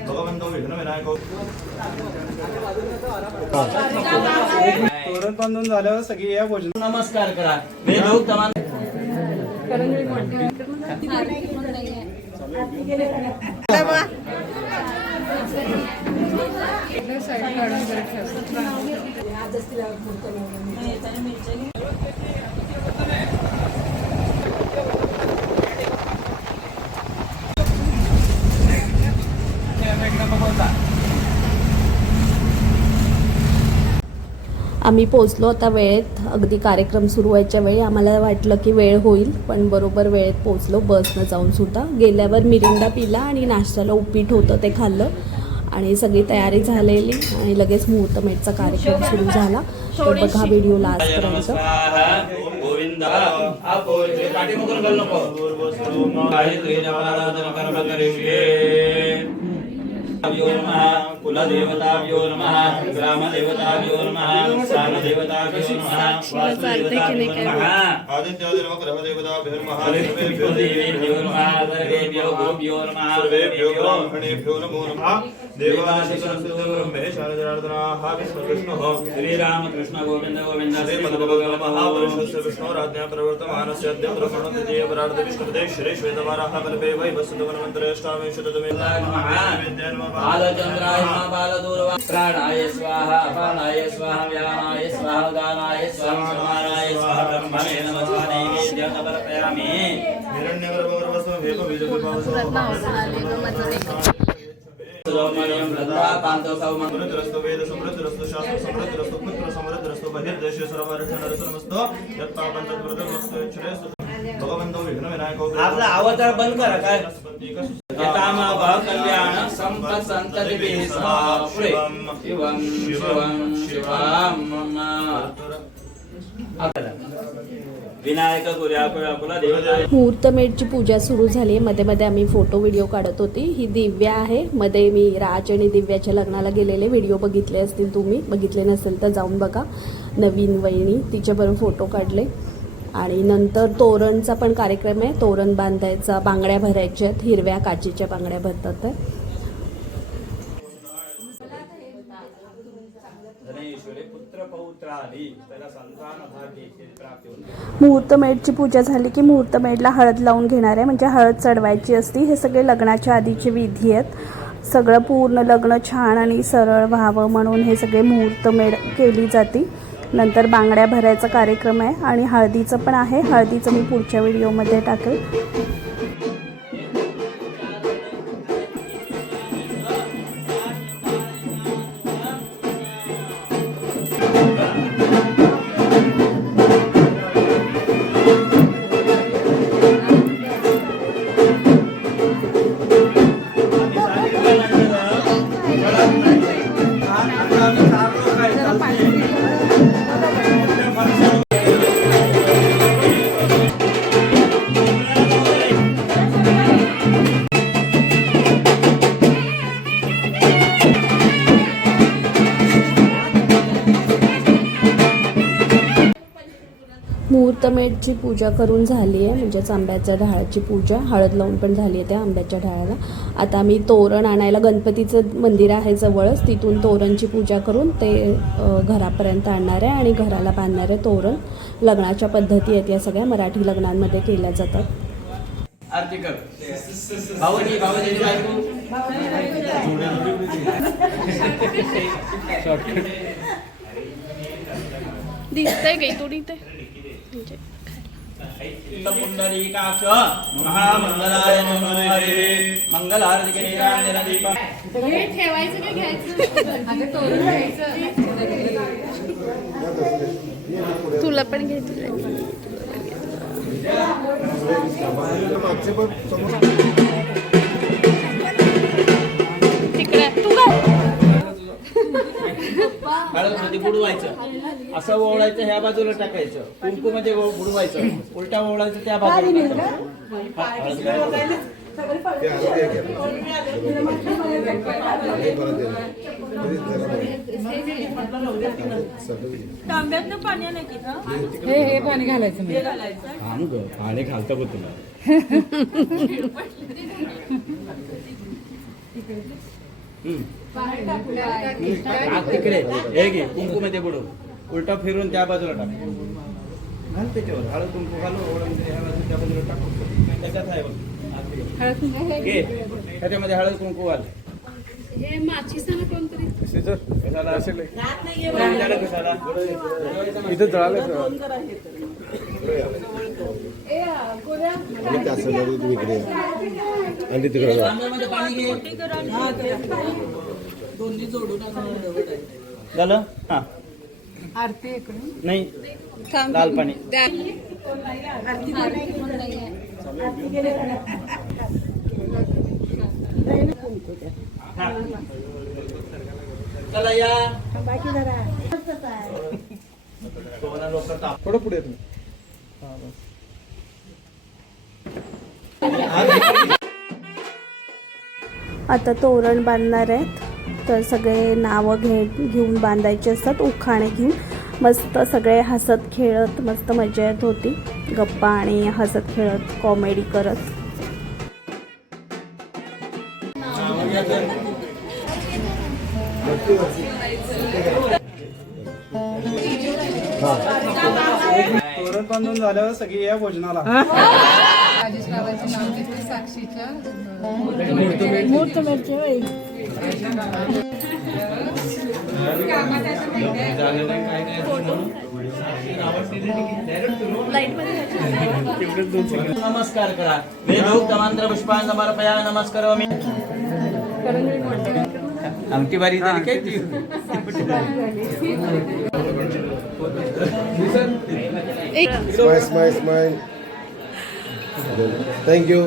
भगवंतो विघ्नविनायको तोरण बांधून झाल्यावर सगळी या भोजन नमस्कार करा. मी लोक तमान आम्ही पोचलो आता वेळेत. अगदी कार्यक्रम सुरू व्हायच्या वेळी आम्हाला वाटलं की वेळ होईल, पण बरोबर वेळेत पोचलो बसनं जाऊन सुद्धा. गेल्यावर मिरिंडा पिला आणि नाश्त्याला उपीट होतं ते खाल्लं आणि सगळी तयारी झालेली आणि लगेच मुहूर्तमेढचा कार्यक्रम सुरू झाला. तर बघा व्हिडिओ लास्टपर्यंत. कुलदेवताभ्यो नमः, ग्रामदेवताभ्यो नमः, स्थानदेवताभ्यो नमः, वास्तुदेवताभ्यो नमः, आदित्यादिनमः ग्रहदेवताभ्यो नमः, सर्वेभ्यो देवेभ्यो नमः, सर्वेभ्यो गोभ्यो नमः, सर्वेभ्यो ब्राह्मणेभ्यो नमो नमः। देवाशीर्षदुर्मेशानजनार्दनाः विष्णुः श्रीरामकृष्ण गोविंद गोविंद श्री मद्भगवन्महापुरुषस्य विष्णोराज्ञा प्रवर्तमानस्य अद्य ब्रह्मणोद्येयपरार्ध विष्णुपदे श्री श्वेतवाराह कल्पे वैवस्वतमन्वन्तरेष्टाविंशततमे बालचन्द्राय नमः, बालदूरवा प्राणाय स्वाहा, अपानाय स्वाहा, व्यानाय स्वाहा, उदानाय स्वाहा, समानाय स्वाहा, ब्रह्मणे नमः। नैवेद्यं समर्पयामि। हिरण्यगर्भगर्भस्व वेदबीजविभावसो सुब्रह्मण्यं वृद्धा पान्तो सौमं समृद्धरस्तो वेद समृद्धरस्तो शास्त्र समृद्धरस्तो पुत्र समृद्धरस्तो बहिर्देश सर्वरक्षणरसनमस्तो यत्पापन्तद्वृतमस्तो यच्छ्रेयस्तु भगवन्तो विघ्नविनायको। आपला आवाज जरा बंद करा काय यतामा भव कल्याण संपत् संततिभिः स्वाप्रे शिवं शिवं शिवं विनायक कुला देवता। मुहूर्तमेढची पूजा सुरू झाली. मध्ये मध्ये आम्ही फोटो व्हिडिओ काढत होती. ही दिव्या आहे. मध्ये मी राज आणि दिव्याच्या लग्नाला गेलेले व्हिडिओ बघितले असतील तुम्ही. बघितले नसेल तर जाऊन बघा. नवीन वहिनी तिच्याबरोबर फोटो काढले. आणि नंतर तोरणचा पण कार्यक्रम आहे. तोरण बांधायचा, बांगड्या भरायच्या आहेत. हिरव्या काचेच्या बांगड्या भरतात आहे. मुहूर्तमेढची पूजा झाली की मुहूर्तमेढला हळद लावून घेणार आहे. म्हणजे हळद चढवायची असती. हे सगळे लग्नाच्या आधीचे विधी आहेत. सगळं पूर्ण लग्न छान आणि सरळ व्हावं म्हणून हे सगळे मुहूर्तमेढ केली जाते. नंतर बांगड्या भरायचा कार्यक्रम आहे आणि हळदीचं पण आहे. हळदीचं मी पुढच्या व्हिडिओमध्ये टाकेल. मुहूर्तमेढची पूजा करून झाली आहे. म्हणजेच आंब्याच्या ढाळाची पूजा. हळद लावून पण झाली आहे त्या आंब्याच्या ढाळाला. आता मी तोरण आणायला, गणपतीचं मंदिर आहे जवळच, तिथून तोरणची पूजा करून ते घरापर्यंत आणणार आहे आणि घराला बांधणार आहे तोरण. लग्नाच्या पद्धती आहेत या सगळ्या मराठी लग्नांमध्ये केल्या जातात. आरती कर भाऊजी भाऊजी बायको दिसतंय काही थोडी ते पुंडरीकाक्ष महामंगलाय नमः। मंगलारती निरांजन दीप ठेवायचं काय घ्यायचं अगं तोरण घ्यायचं तुला पण घ्यायचं. तिकडे तू हळदमध्ये बुडवायचं, असं ओवळायचं, ह्या बाजूला टाकायचं, कुंकूमध्ये बुडवायचं, उलटा ओवळायचं, त्या बाजूला तांब्यातनं पाणी हे पाणी घालायचं पाणी घालता बघ तुला आग तिकडे हे घे कुंकू मध्ये बुडव उलटा फिरून त्या बाजूला टाक घाल त्याच्यावर हळद कुंकू घालू ह्या बाजूला त्या बाजूला टाकू त्याच्यात आहे बघ आग तिकडे. घे त्याच्यामध्ये हळद कुंकू घाल हे माचीसाला कोणतरी कशाला कशाला इथे जळालं आणि तिकडे तांब्यामध्ये पाणी घे झालं हा आरती इकडून नाही लाल पाणी चला या थोडं पुढे तुम्ही आता तोरण बांधणार आहेत तर सगळे नावं घेऊन बांधायचे असतात उखाणे घेऊन मस्त सगळे हसत खेळत मस्त मजा येत होती गप्पा आणि हसत खेळत कॉमेडी करत तोरण बांधून झाल्यावर सगळी या भोजनाला राजेश्रावाचे नाव घेतले साक्षीच्या नमस्कार करा वेदोक्त मंत्र पुष्पान समर्पया नमस्कारोमि आमची बारी झाली काय ती? स्माइल थँक्यू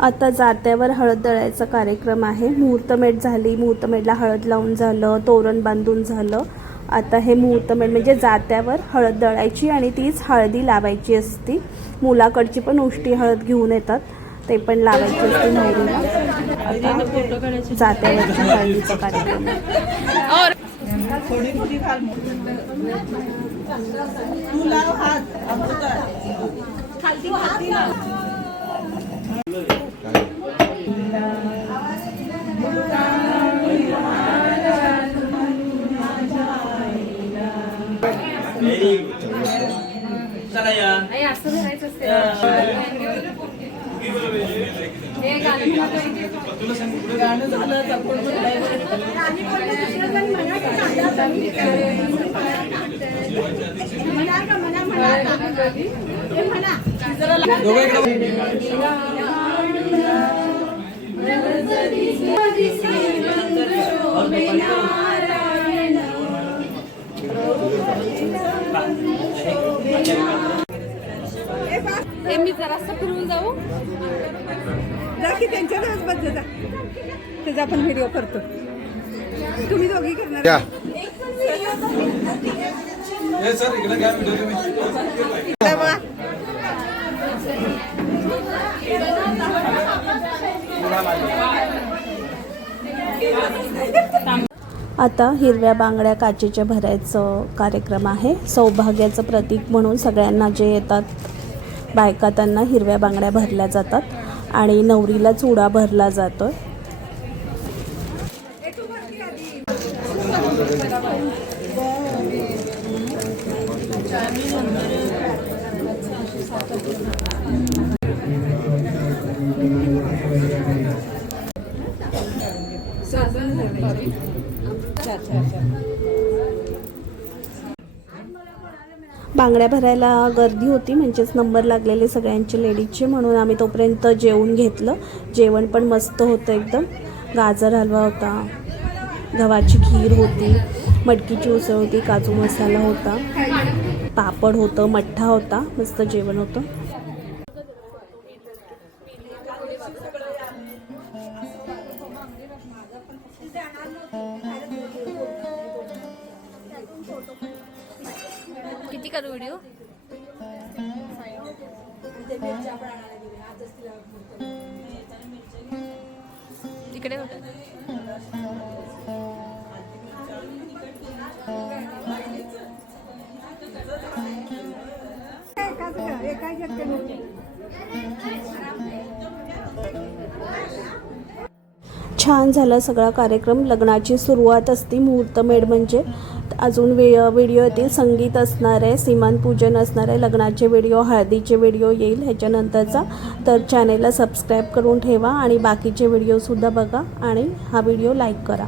आता जात्यावर हळद दळायचा कार्यक्रम आहे मुहूर्तमेढ झाली मुहूर्तमेढला हळद लावून झालं तोरण बांधून झालं आता हे मुहूर्तमेढ म्हणजे जात्यावर हळद दळायची आणि तीच हळदी लावायची असती मुलाकडची पण उष्टी हळद घेऊन येतात ते पण लावायची असते नवरीला आता जात्यावरच्या हळदीचा कार्यक्रम आहे. चला या आई असं धरायचं असते हे गाणं झालं हे मी जरासं फिरून जाऊ जा की त्यांच्यावरच बस जा त्याचा आपण व्हिडिओ करतो तुम्ही दोघी करणार या सर इकडे घ्या व्हिडिओ तुम्ही आता हिरव्या बांगड्या काचेच्या भरायचं कार्यक्रम आहे सौभाग्याचं प्रतीक म्हणून सगळ्यांना जे येतात बायका त्यांना हिरव्या बांगड्या भरल्या जातात आणि नवरीला चुडा भरला जातो बांगड्या भरायला गर्दी होती म्हणजेच नंबर लागलेले सगळ्यांचे लेडीजचे म्हणून आम्ही तोपर्यंत जेवून घेतलं जेवण पण मस्त होतं एकदम गाजर हलवा होता गव्हाची खीर होती मटकीची उसळ होती काजू मसाला होता पापड होतं मठ्ठा होता मस्त जेवण होतं किती करू व्हिडिओ इकडे होतं हे काय घेतलं? छान झाला सगळा कार्यक्रम. लग्नाची सुरुवात असती, मुहूर्तमेढ म्हणजे. अजून व्हिडिओ येतील, संगीत असणार आहे, सीमानपूजन असणार आहे, लग्नाचे व्हिडिओ, हळदीचे व्हिडिओ येईल ह्याच्यानंतरचा. तर चॅनेलला सबस्क्राईब करून ठेवा आणि बाकीचे व्हिडिओसुद्धा बघा आणि हा व्हिडिओ लाईक करा.